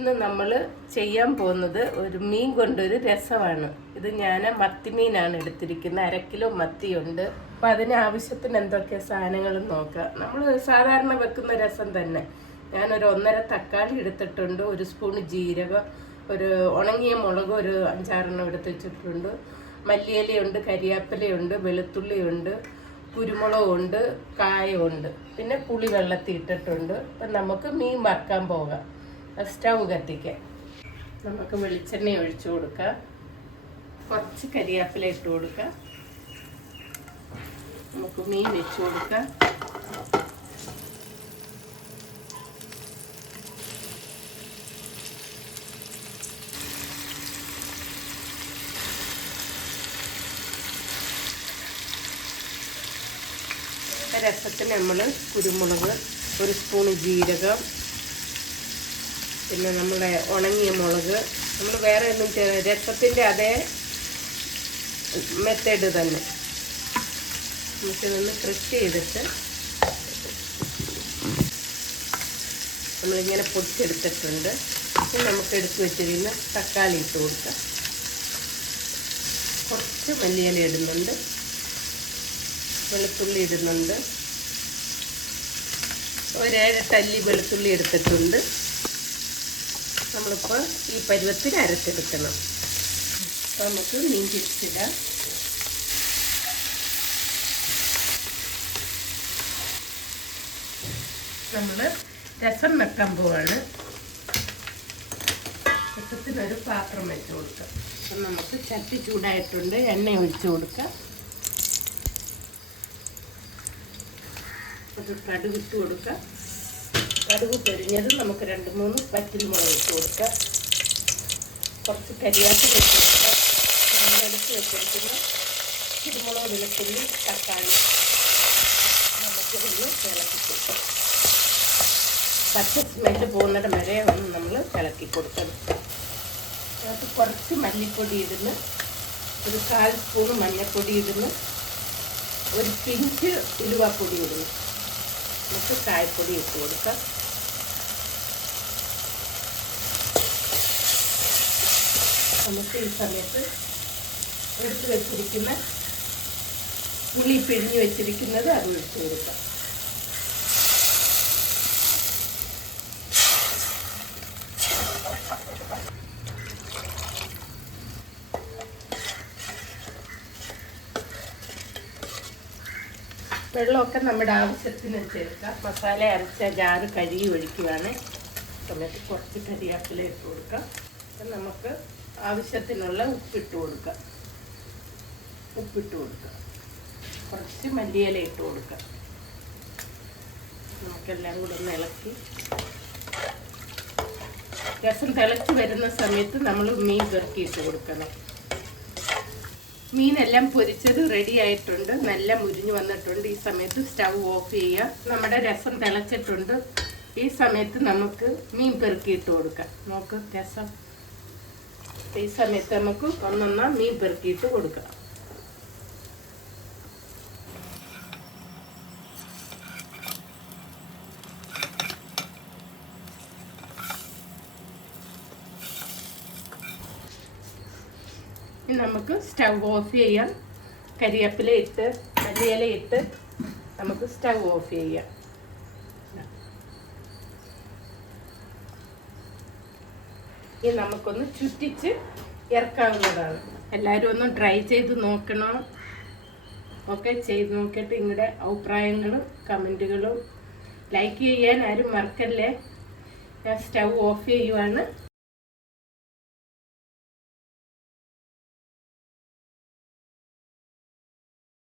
ഇന്ന് നമ്മൾ ചെയ്യാൻ പോകുന്നത് ഒരു മീൻ കൊണ്ടൊരു രസമാണ്. ഇത് ഞാൻ മത്തിമീനാണ് എടുത്തിരിക്കുന്നത്. 1/2 കിലോ മത്തിയുണ്ട്. അപ്പം അതിന് ആവശ്യത്തിന് എന്തൊക്കെ സാധനങ്ങളും നോക്കാം. നമ്മൾ സാധാരണ വെക്കുന്ന രസം തന്നെ. ഞാനൊരു 1.5 തക്കാളി എടുത്തിട്ടുണ്ട്, 1 സ്പൂൺ ജീരകം, ഒരു ഉണങ്ങിയ മുളക് ഒരു 5-6 എടുത്ത് വെച്ചിട്ടുണ്ട്, മല്ലിയിലയുണ്ട്, കരിയാപ്പിലയുണ്ട്, വെളുത്തുള്ളിയുണ്ട്, കുരുമുളകുണ്ട്, കായമുണ്ട്, പിന്നെ പുളി വെള്ളത്തിൽ ഇട്ടിട്ടുണ്ട്. അപ്പം നമുക്ക് മീൻ വറുക്കാൻ പോകാം. സ്റ്റൗ കത്തിക്കാൻ നമുക്ക് വെളിച്ചെണ്ണ ഒഴിച്ചു കൊടുക്കാം. കുറച്ച് കരിയാപ്പില ഇട്ട് കൊടുക്കാം. നമുക്ക് മീൻ വെച്ച് കൊടുക്കാം. രസത്തിന് നമ്മൾ കുരുമുളക്, 1 സ്പൂൺ ജീരകം, പിന്നെ നമ്മുടെ ഉണങ്ങിയ മുളക്, നമ്മൾ വേറെ ഒന്നും രസത്തിൻ്റെ അതേ മെത്തേഡ് തന്നെ നമുക്കിതൊന്ന് ക്രഷ് ചെയ്തിട്ട് നമ്മളിങ്ങനെ പൊടിച്ചെടുത്തിട്ടുണ്ട്. ഇനി നമുക്ക് എടുത്ത് വെച്ചിരിക്കുന്ന തക്കാളി ഇട്ട് കൊടുക്കാം. കുറച്ച് മല്ലിയില ഇടുന്നുണ്ട്, വെളുത്തുള്ളി ഇടുന്നുണ്ട്, 1 തല്ലി വെളുത്തുള്ളി എടുത്തിട്ടുണ്ട്. നമ്മളിപ്പോൾ ഈ പരുവത്തിൽ അരച്ചെടുക്കണം. അപ്പോൾ നമുക്ക് മീൻ തിരിച്ചിടാം. നമ്മൾ രസം വെക്കാൻ പോവാണ്. രസത്തിനൊരു പാത്രം വെച്ച് കൊടുക്കാം. അപ്പം നമുക്ക് ചട്ടി ചൂടായിട്ടുണ്ട്, എണ്ണ ഒഴിച്ച് കൊടുക്കാം. ഒരു കടുക് ഇട്ട് കൊടുക്കാം. കടുക് പൊരിഞ്ഞത് നമുക്ക് 2-3 വറ്റൽമുളക് ഇട്ട് കൊടുക്കാം. കുറച്ച് കരിയാപ്പില ഇട്ട് കൊടുക്കാം. നമ്മളെടുത്ത് വെച്ചിരിക്കുന്ന കുരുമുളക്, വെളുത്തുള്ളി, തക്കാളി നമുക്കിതൊന്ന് ഇളക്കി കൊടുക്കാം. പച്ച സ്മെല്ല് പോകുന്നിടം വരെ ഒന്ന് നമ്മൾ ഇളക്കി കൊടുക്കണം. അതിനകത്ത് കുറച്ച് മല്ലിപ്പൊടി ഇടുന്നു, ഒരു 1/4 സ്പൂൺ മഞ്ഞൾപ്പൊടി ഇടുന്നു, ഒരു പിഞ്ച് ഉലുവാപ്പൊടി ഇടുന്നു. നമുക്ക് കായപ്പൊടി ഇട്ട് കൊടുക്കാം. നമുക്ക് ഈ സമയത്ത് എടുത്ത് വെച്ചിരിക്കുന്ന പുളി പിഴിഞ്ഞ് വെച്ചിരിക്കുന്നത് അത് ഒഴിച്ച് കൊടുക്കാം. വെള്ളമൊക്കെ നമ്മുടെ ആവശ്യത്തിന് ചേർക്കാം. മസാല അരച്ച ജാറ് കഴുകി ഒഴിക്കുകയാണ്. സമയത്ത് കുറച്ച് കരിയാപ്പില ഇട്ട് കൊടുക്കാം. അപ്പം നമുക്ക് ആവശ്യത്തിനുള്ള ഉപ്പിട്ട് കൊടുക്കാം. കുറച്ച് മല്ലിയില ഇട്ട് കൊടുക്കാം. നമുക്കെല്ലാം കൂടെ ഒന്ന് ഇളക്കി രസം തിളച്ച് വരുന്ന സമയത്ത് നമ്മൾ മീൻ പെറുക്കിയിട്ട് കൊടുക്കണം. മീനെല്ലാം പൊരിച്ചത് റെഡി ആയിട്ടുണ്ട്, നല്ല മുരിഞ്ഞു വന്നിട്ടുണ്ട്. ഈ സമയത്ത് സ്റ്റൗ ഓഫ് ചെയ്യുക. നമ്മുടെ രസം തിളച്ചിട്ടുണ്ട്. ഈ സമയത്ത് നമുക്ക് മീൻ പെറുക്കിയിട്ട് കൊടുക്കാം. നോക്ക് രസം. ഈ സമയത്ത് നമുക്ക് ഒന്നൊന്നാ മീൻ പെറുക്കിയിട്ട് കൊടുക്കാം. നമുക്ക് സ്റ്റൗ ഓഫ് ചെയ്യാം. കരിവേപ്പില ഇട്ട് മല്ലിയില ഇട്ട് നമുക്ക് സ്റ്റൗ ഓഫ് ചെയ്യാം. ഇനി നമുക്കൊന്ന് ചുറ്റിച്ച് ഇറക്കാവുന്നതാണ്. എല്ലാവരും ഒന്ന് ട്രൈ ചെയ്ത് നോക്കണം. ഒക്കെ ചെയ്ത് നോക്കിയിട്ട് നിങ്ങളുടെ അഭിപ്രായങ്ങളും കമൻറ്റുകളും ലൈക്ക് ചെയ്യാൻ ആരും മറക്കല്ലേ. ഞാൻ സ്റ്റൗ ഓഫ് ചെയ്യുവാണ്.